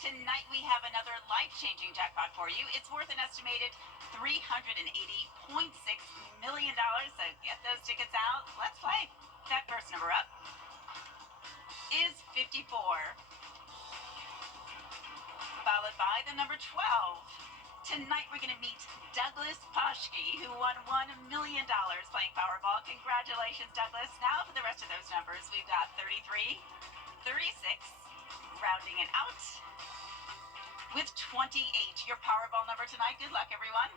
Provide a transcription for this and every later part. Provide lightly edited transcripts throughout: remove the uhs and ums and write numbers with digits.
Tonight we have another life-changing jackpot for you. It's worth an estimated $380.6 million. So get those tickets out. Let's play. That first number up is 54, followed by the number 12. Tonight we're going to meet Douglas Poshke, who won $1 million playing Powerball. Congratulations, Douglas. Now for the rest of those numbers, we've got 33, 36, rounding it out with 28. Your Powerball number tonight, good luck everyone,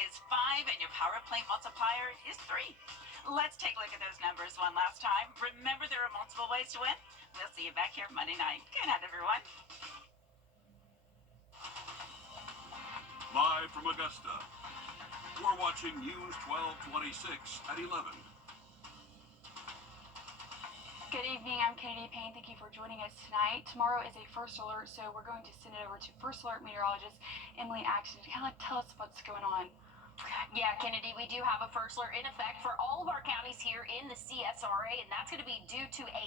is 5, and your Power Play multiplier is 3. Let's take a look at those numbers one last time. Remember, there are multiple ways to win. We'll see you back here Monday night. Good night, everyone. Live from Augusta, we're watching News 1226 at 11. Good evening, I'm Kennedy Payne. Thank you for joining us tonight. Tomorrow is a first alert, so we're going to send it over to First Alert meteorologist Emily Axton to kind of tell us what's going on. Yeah, Kennedy, we do have a first alert in effect for all of our counties here in the CSRA, and that's going to be due to a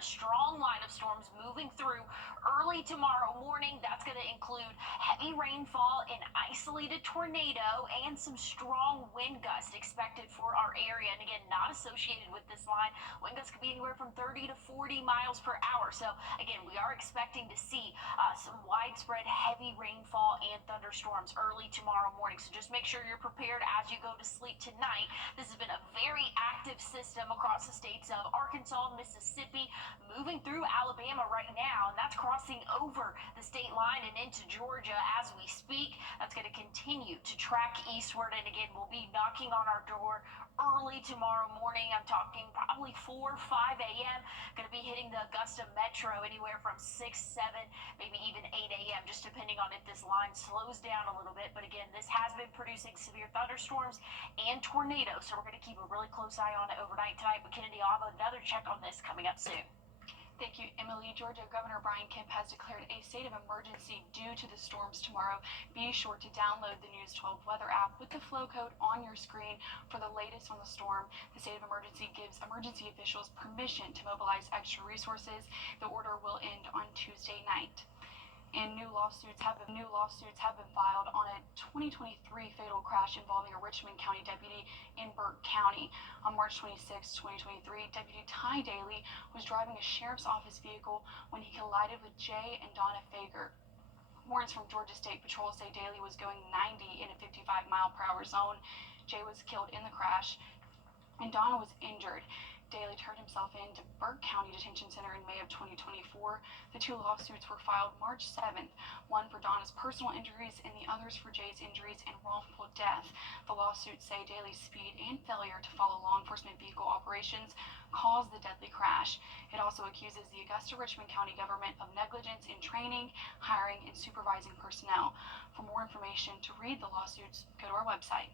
strong line of storms moving through early tomorrow morning. That's going to include heavy rainfall, an isolated tornado, and some strong wind gusts expected for our area. And again, not associated with this line. Wind gusts could be anywhere from 30 to 40 miles per hour. So again, we are expecting to see some widespread heavy rainfall and thunderstorms early tomorrow morning. So just make sure you're prepared as you go to sleep tonight. This has been a very active system across the states of Arkansas, Mississippi, moving through Alabama right now, and that's crossing over the state line and into Georgia as we speak. That's going to continue to track eastward, and again, we'll be knocking on our door early tomorrow morning. I'm talking probably 4, 5 a.m. Going to be hitting the Augusta metro anywhere from 6, 7, maybe even 8 a.m., just depending on if this line slows down a little bit. But again, this has been producing severe thunderstorms and tornadoes, so we're going to keep a really close eye on it overnight tonight. But Kennedy, I'll have another check on this coming up soon. Thank you, Emily. Georgia Governor Brian Kemp has declared a state of emergency due to the storms tomorrow. Be sure to download the News 12 weather app with the flow code on your screen for the latest on the storm. The state of emergency gives emergency officials permission to mobilize extra resources. The order will end on Tuesday night. And new lawsuits have been filed on a 2023 fatal crash involving a Richmond County deputy in Burke County. On March 26, 2023, Deputy Ty Daly was driving a sheriff's office vehicle when he collided with Jay and Donna Fager. Warrants from Georgia State Patrol say Daly was going 90 in a 55-mile-per-hour zone. Jay was killed in the crash, and Donna was injured. Daly turned himself in to Burke County Detention Center in May of 2024. The two lawsuits were filed March 7th, one for Donna's personal injuries and the others for Jay's injuries and wrongful death. The lawsuits say Daly's speed and failure to follow law enforcement vehicle operations caused the deadly crash. It also accuses the Augusta-Richmond County government of negligence in training, hiring, and supervising personnel. For more information to read the lawsuits, go to our website.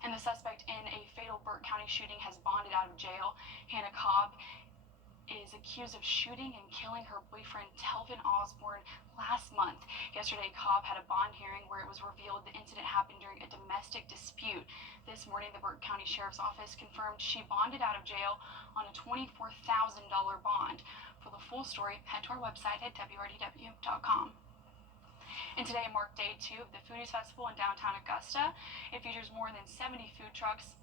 And the suspect in a fatal Burke County shooting has bonded out of jail. Hannah Cobb is accused of shooting and killing her boyfriend, Telvin Osborne, last month. Yesterday, Cobb had a bond hearing where it was revealed the incident happened during a domestic dispute. This morning, the Burke County Sheriff's Office confirmed she bonded out of jail on a $24,000 bond. For the full story, head to our website at wrdw.com. And today marked day 2 of the Foodies Festival in downtown Augusta. It features more than 70 food trucks,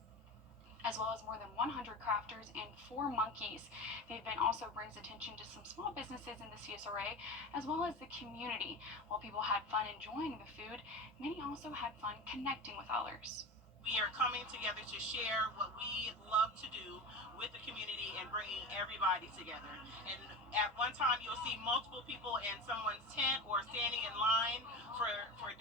as well as more than 100 crafters and 4 monkeys. The event also brings attention to some small businesses in the CSRA, as well as the community. While people had fun enjoying the food, many also had fun connecting with others. We are coming together to share what we love to do with the community and bringing everybody together. And at one time, you'll see multiple people in someone's tent or standing in line for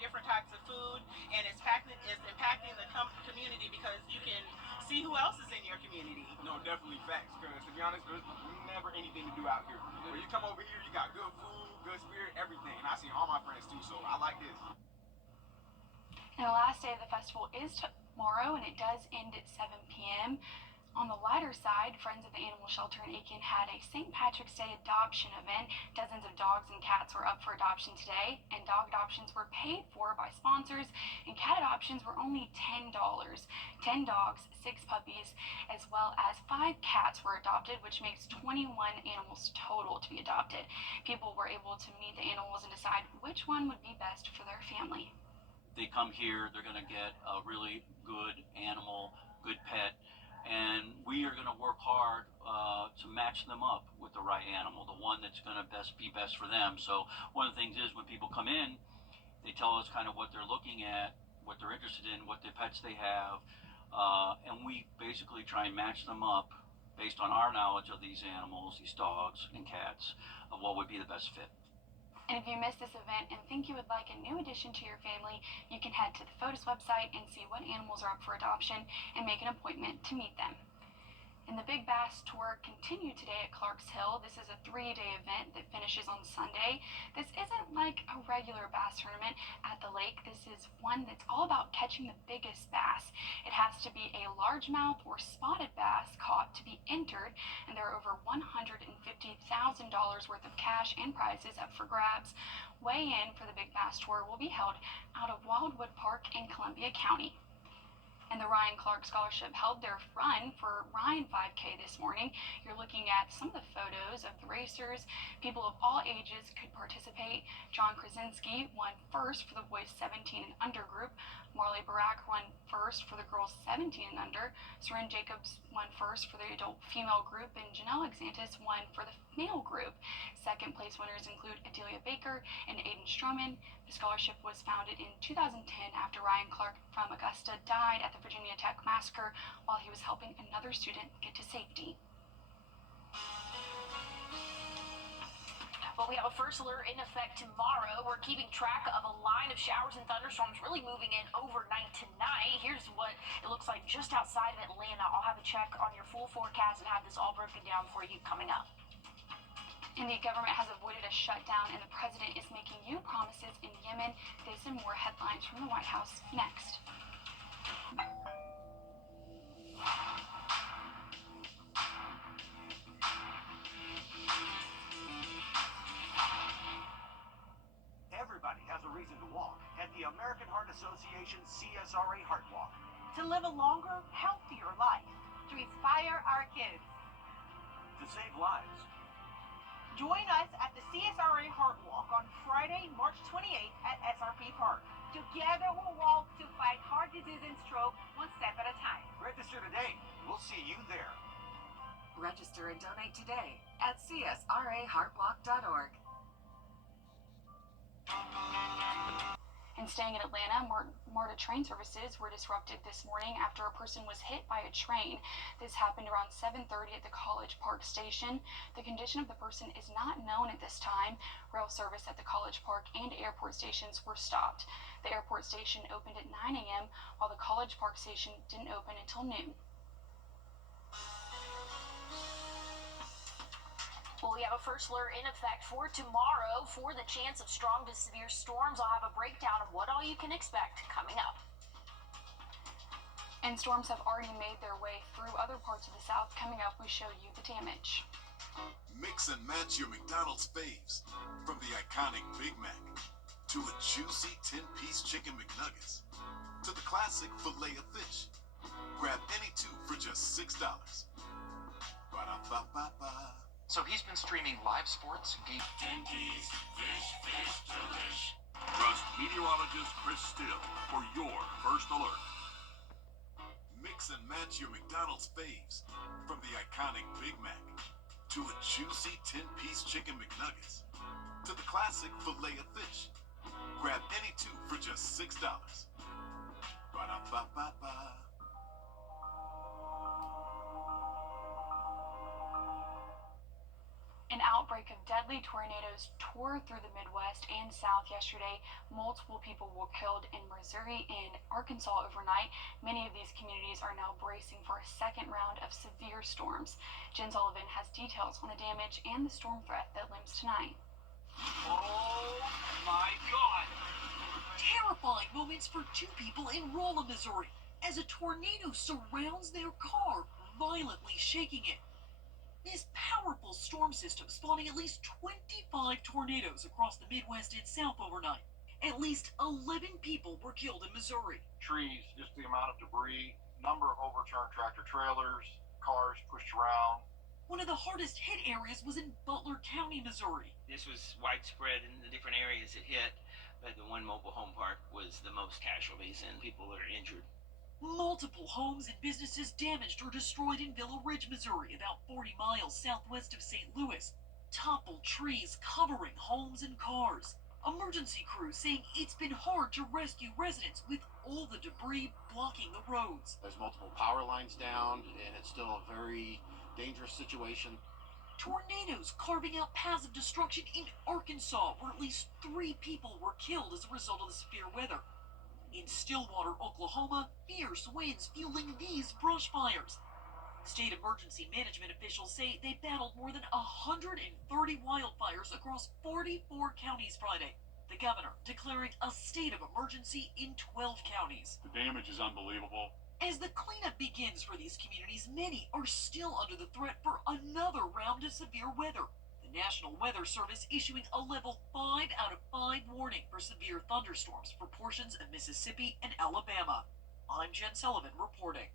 different types of food, and it's impacting the community because you can see who else is in your community. No, definitely facts, because to be honest, there's never anything to do out here. When you come over here, you got good food, good spirit, everything. And I see all my friends too, so I like this. And the last day of the festival is tomorrow, and it does end at 7 p.m. On the lighter side, Friends of the Animal Shelter in Aiken had a St. Patrick's Day adoption event. Dozens of dogs and cats were up for adoption today, and dog adoptions were paid for by sponsors, and cat adoptions were only $10. 10 dogs, 6 puppies, as well as 5 cats were adopted, which makes 21 animals total to be adopted. People were able to meet the animals and decide which one would be best for their family. They come here, they're going to get a really good animal, good pet, and we are going to work hard to match them up with the right animal, the one that's going to be best for them. So one of the things is when people come in, they tell us kind of what they're looking at, what they're interested in, what the pets they have, and we basically try and match them up based on our knowledge of these animals, these dogs and cats, of what would be the best fit. And if you missed this event and think you would like a new addition to your family, you can head to the FOTUS website and see what animals are up for adoption and make an appointment to meet them. And the Big Bass Tour continued today at Clarks Hill. This is a 3-day event that finishes on Sunday. This isn't like a regular bass tournament at the lake. This is one that's all about catching the biggest bass. It has to be a largemouth or spotted bass caught to be entered, and there are over $150,000 worth of cash and prizes up for grabs. Weigh-in for the Big Bass Tour will be held out of Wildwood Park in Columbia County. And the Ryan Clark Scholarship held their run for Ryan 5K this morning. You're looking at some of the photos of the racers. People of all ages could participate. John Krasinski won first for the boys 17 and under group. Marley Barak won first for the girls 17 and under. Soren Jacobs won first for the adult female group, and Janelle Exantis won for the male group. Second place winners include Adelia Baker and Aiden Stroman. The scholarship was founded in 2010 after Ryan Clark from Augusta died at the Virginia Tech massacre while he was helping another student get to safety. Well, we have a first alert in effect tomorrow. We're keeping track of a line of showers and thunderstorms really moving in overnight tonight. Here's what it looks like just outside of Atlanta. I'll have a check on your full forecast and have this all broken down for you coming up. And the government has avoided a shutdown, and the president is making new promises in Yemen. This and more headlines from the White House next. Everybody has a reason to walk at the American Heart Association CSRA Heart Walk. To live a longer, healthier life. To inspire our kids. To save lives. Join us at the CSRA Heart Walk on Friday, March 28th at SRP Park. Together we'll walk to fight heart disease and stroke one step at a time. Register today. We'll see you there. Register and donate today at csraheartwalk.org. And staying in Atlanta, MARTA train services were disrupted this morning after a person was hit by a train. This happened around 7:30 at the College Park station. The condition of the person is not known at this time. Rail service at the College Park and airport stations were stopped. The airport station opened at 9 a.m., while the College Park station didn't open until noon. Well, we have a first alert in effect for tomorrow for the chance of strong to severe storms. I'll have a breakdown of what all you can expect coming up. And storms have already made their way through other parts of the South. Coming up, we show you the damage. Mix and match your McDonald's faves, from the iconic Big Mac to a juicy 10-piece chicken McNuggets to the classic filet of fish. Grab any two for just $6. Ba-da-ba-ba-ba. So he's been streaming live sports, games. 10-piece fish, delish. Trust meteorologist Chris Still for your first alert. Mix and match your McDonald's faves, from the iconic Big Mac to a juicy 10-piece chicken McNuggets to the classic filet of fish. Grab any two for just $6. Ba-da-ba-ba-ba. An outbreak of deadly tornadoes tore through the Midwest and South yesterday. Multiple people were killed in Missouri and Arkansas overnight. Many of these communities are now bracing for a second round of severe storms. Jen Sullivan has details on the damage and the storm threat that looms tonight. Oh my God! Terrifying moments for two people in Rolla, Missouri, as a tornado surrounds their car violently shaking it. This powerful storm system spawning at least 25 tornadoes across the Midwest and South overnight. At least 11 people were killed in Missouri. Trees, just the amount of debris, number of overturned tractor trailers, cars pushed around. One of the hardest hit areas was in Butler County, Missouri. This was widespread in the different areas it hit, but the one mobile home park was the most casualties and people that are injured. Multiple homes and businesses damaged or destroyed in Villa Ridge, Missouri, about 40 miles southwest of St. Louis. Toppled trees covering homes and cars. Emergency crews saying it's been hard to rescue residents with all the debris blocking the roads. There's multiple power lines down, and it's still a very dangerous situation. Tornadoes carving out paths of destruction in Arkansas, where at least 3 people were killed as a result of the severe weather. In Stillwater, Oklahoma, fierce winds fueling these brush fires. State emergency management officials say they battled more than 130 wildfires across 44 counties Friday. The governor declaring a state of emergency in 12 counties. The damage is unbelievable. As the cleanup begins for these communities, many are still under the threat for another round of severe weather. The National Weather Service issuing a level 5 out of 5 warning for severe thunderstorms for portions of Mississippi and Alabama. I'm Jen Sullivan reporting.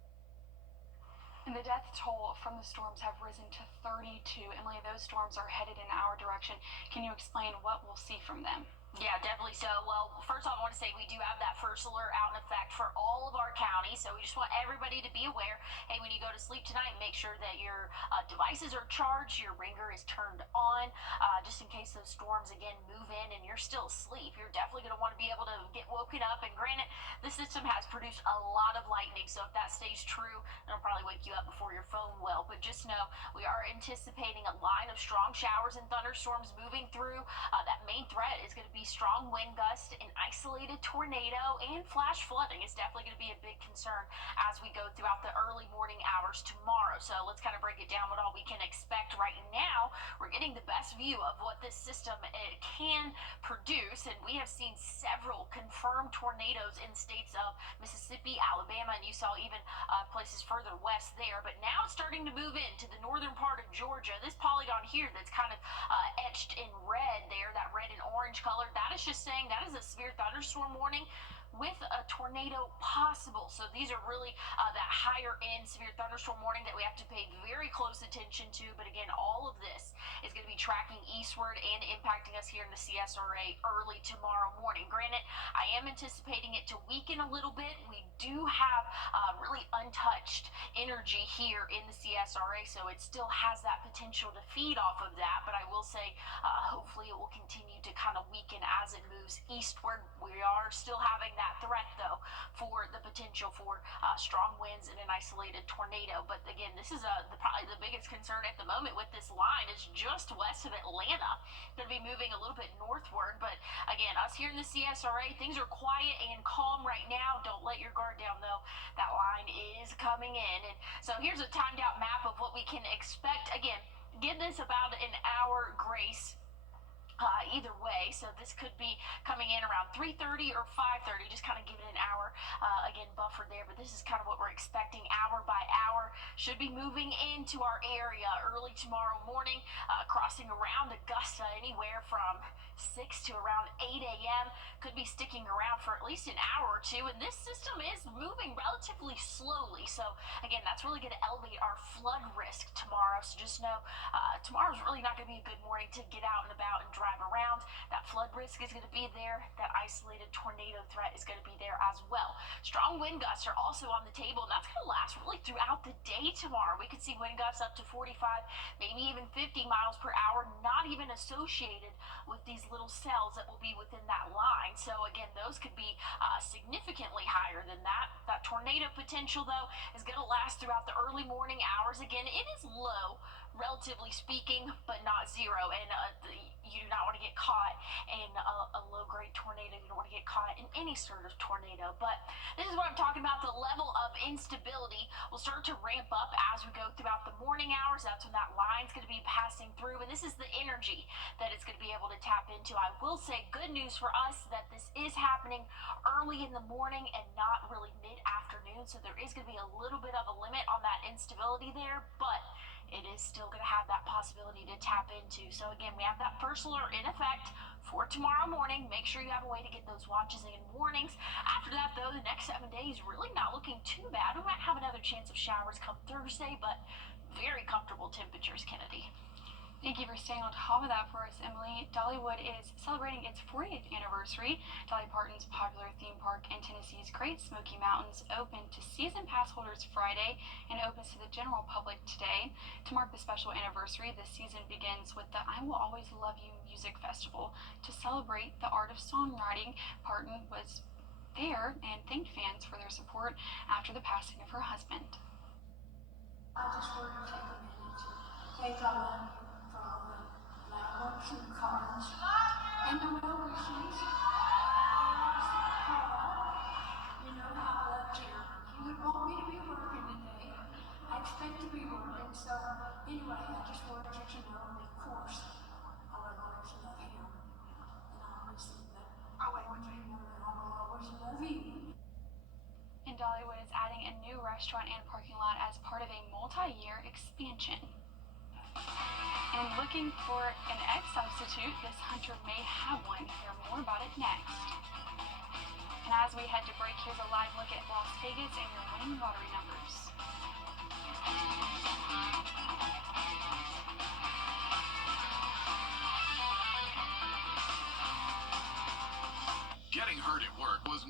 And the death toll from the storms have risen to 32. Emily, those storms are headed in our direction. Can you explain what we'll see from them? Yeah, definitely so. Well, first off, I want to say we do have that first alert out in effect for all of our counties, so we just want everybody to be aware. Hey, when you go to sleep tonight, make sure that your devices are charged, your ringer is turned on, just in case those storms, again, move in and you're still asleep. You're definitely going to want to be able to get woken up, and granted, the system has produced a lot of lightning, so if that stays true, it'll probably wake you up before your phone will, but just know we are anticipating a line of strong showers and thunderstorms moving through. That main threat is going to be strong wind gusts, an isolated tornado, and flash flooding is definitely going to be a big concern as we go throughout the early morning hours tomorrow. So let's kind of break it down what all we can expect right now. We're getting the best view of what this system can produce, and we have seen several confirmed tornadoes in states of Mississippi, Alabama, and you saw even places further west there. But now it's starting to move into the northern part of Georgia. This polygon here that's kind of etched in red there, that red and orange color, that is just saying that is a severe thunderstorm warning with a tornado possible. So these are really that higher end severe thunderstorm warning that we have to pay very close attention to. But again, all of this is going to be tracking eastward and impacting us here in the CSRA early tomorrow morning. Granted, I am anticipating it to weaken a little bit. We do have really untouched energy here in the CSRA, so it still has that potential to feed off of that. But I will say, hopefully it will continue to kind of weaken as it moves eastward. We are still having that threat, though, for the potential for strong winds and an isolated tornado. But again, this is probably the biggest concern at the moment with this line is just west of Atlanta. Going to be moving a little bit northward. But again, us here in the CSRA, things are quiet and calm right now. Don't let your guard down, though. That line is coming in. And so here's a timed out map of what we can expect. Again, give this about an hour grace. Either way, so this could be coming in around 3:30 or 5:30, just kind of give it an hour, again, buffer there, but this is kind of what we're expecting hour by hour. Should be moving into our area early tomorrow morning, crossing around Augusta anywhere from 6 to around 8 a.m. Could be sticking around for at least an hour or two, and this system is moving relatively slowly, so again, that's really going to elevate our flood risk tomorrow. So just know tomorrow's really not going to be a good morning to get out and about and drive around. That flood risk is going to be there. That isolated tornado threat is going to be there as well. Strong wind gusts are also on the table, and that's going to last really throughout the day tomorrow. We could see wind gusts up to 45, maybe even 50 miles per hour, not even associated with these little cells that will be within that line. So again, those could be significantly higher than that. That tornado potential, though, is going to last throughout the early morning hours. Again, it is low, relatively speaking, but not zero, and you do not want to get caught in a low-grade tornado. You don't want to get caught in any sort of tornado, but this is what I'm talking about. The level of instability will start to ramp up as we go throughout the morning hours. That's when that line's going to be passing through, and this is the energy that it's going to be be able to tap into. I will say good news for us that this is happening early in the morning and not really mid-afternoon, so there is going to be a little bit of a limit on that instability there, but it is still going to have that possibility to tap into. So again, we have that first alert in effect for tomorrow morning. Make sure you have a way to get those watches and warnings. After that, though, the next 7 days really not looking too bad. We might have another chance of showers come Thursday, but very comfortable temperatures, Kennedy. Thank you for staying on top of that for us, Emily. Dollywood is celebrating its 40th anniversary. Dolly Parton's popular theme park in Tennessee's Great Smoky Mountains opened to season pass holders Friday and opens to the general public today. To mark the special anniversary, the season begins with the I Will Always Love You Music Festival. To celebrate the art of songwriting, Parton was there and thanked fans for their support after the passing of her husband. I just wanted to take a minute to thank all of you for all the flowers and cards and the well wishes. You know how I love Jeremy. He would want me to be working today. I expect to be working, so anyway, I just wanted you to know, and of course, I will always love him. And I'll miss him, but I want you to know that I will always love you. And Dollywood is adding a new restaurant and parking lot as part of a multi-year expansion. And looking for an egg substitute, this hunter may have one. Hear more about it next. And as we head to break, here's a live look at Las Vegas and your winning lottery numbers. Getting hurt at work was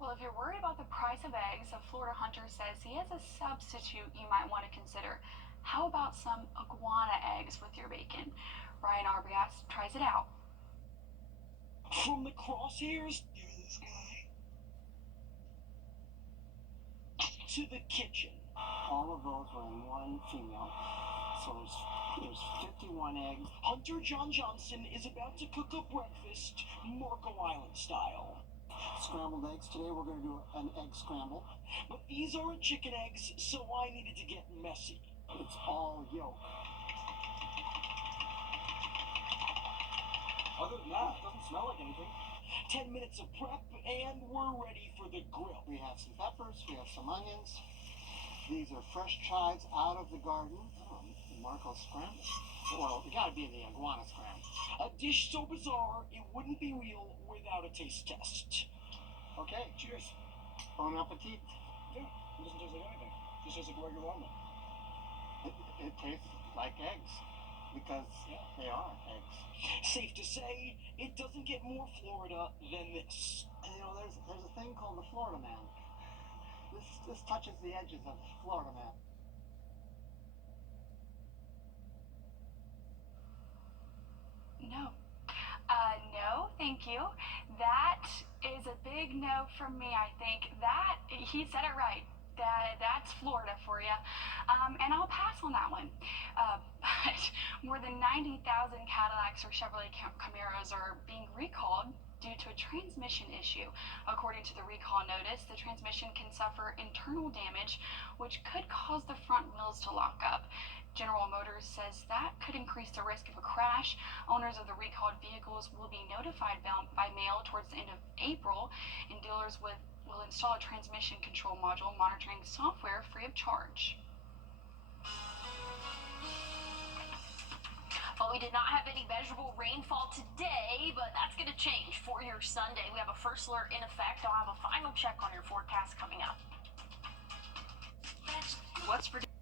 Well, if you're worried about the price of eggs, a Florida hunter says he has a substitute you might want to consider. How about some iguana eggs with your bacon? Ryan Arbias tries it out. From the crosshairs, you're this guy, to the kitchen. All of those were in one female. So there's 51 eggs. Hunter John Johnson is about to cook a breakfast, Marco Island style. Scrambled eggs. Today we're going to do an egg scramble. But these aren't chicken eggs, so I needed to get messy. It's all yolk. Other than that, it doesn't smell like anything. 10 minutes of prep, and we're ready for the grill. We have some peppers, we have some onions. These are fresh chives out of the garden. Marco scramble. Well, it gotta be the iguana scramble. A dish so bizarre, it wouldn't be real without a taste test. Okay, cheers. Bon appetit. Yeah, it doesn't taste like anything. It just tastes like regular omelet. It tastes like eggs, because they are eggs. Safe to say, it doesn't get more Florida than this. And, you know, there's a thing called the Florida man. This touches the edges of the Florida man. No. No, thank you. That is a big no from me, I think. He said it right. That's Florida for you. And I'll pass on that one. But more than 90,000 Cadillacs or Chevrolet Camaros are being recalled due to a transmission issue. According to the recall notice, the transmission can suffer internal damage, which could cause the front wheels to lock up. General Motors says that could increase the risk of a crash. Owners of the recalled vehicles will be notified by mail towards the end of April, and dealers will install a transmission control module monitoring software free of charge. Well, we did not have any measurable rainfall today, but that's going to change for your Sunday. We have a first alert in effect. I'll have a final check on your forecast coming up. What's predicted?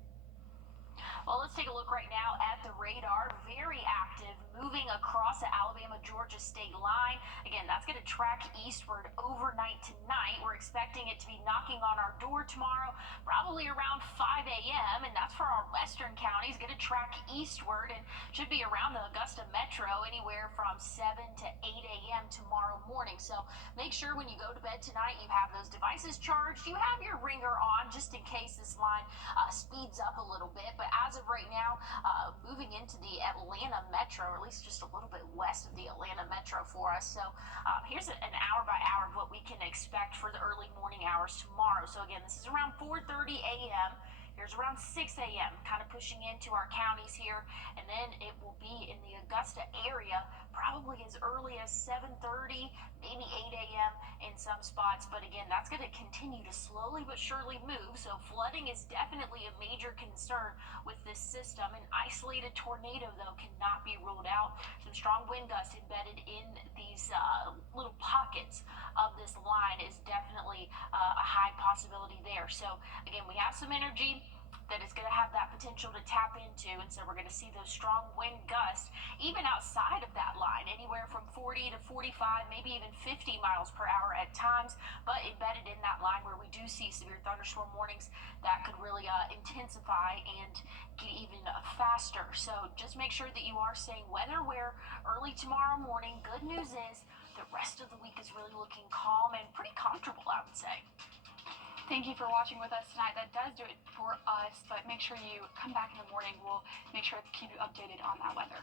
Well, let's take a look right now at the radar. Very active, moving across the Alabama-Georgia state line. Again, that's going to track eastward overnight tonight. We're expecting it to be knocking on our door tomorrow, probably around 5 a.m., and that's for our western counties. Going to track eastward and should be around the Augusta metro anywhere from 7 to 8 a.m. tomorrow morning. So make sure when you go to bed tonight, you have those devices charged. You have your ringer on just in case this line speeds up a little bit. But as of right now, moving into the Atlanta metro, or at least just a little bit west of the Atlanta metro for us. So here's an hour by hour of what we can expect for the early morning hours tomorrow. So again, this is around 4:30 a.m. Here's around 6 a.m. kind of pushing into our counties here, and then it will be in the Augusta area, probably as early as 7:30, maybe 8 a.m. in some spots. But again, that's going to continue to slowly but surely move. So flooding is definitely a major concern with this system. An isolated tornado, though, cannot be ruled out. Some strong wind gusts embedded in these little pockets of this line is definitely a high possibility there. So again, we have some energy that is going to have that potential to tap into, and so we're going to see those strong wind gusts even outside of that line, anywhere from 40 to 45, maybe even 50 miles per hour at times. But embedded in that line where we do see severe thunderstorm warnings, that could really intensify and get even faster. So just make sure that you are staying weather aware early tomorrow morning. Good news is the rest of the week is really looking calm and pretty comfortable, I would say. Thank you for watching with us tonight. That does do it for us, but make sure you come back in the morning. We'll make sure to keep you updated on that weather.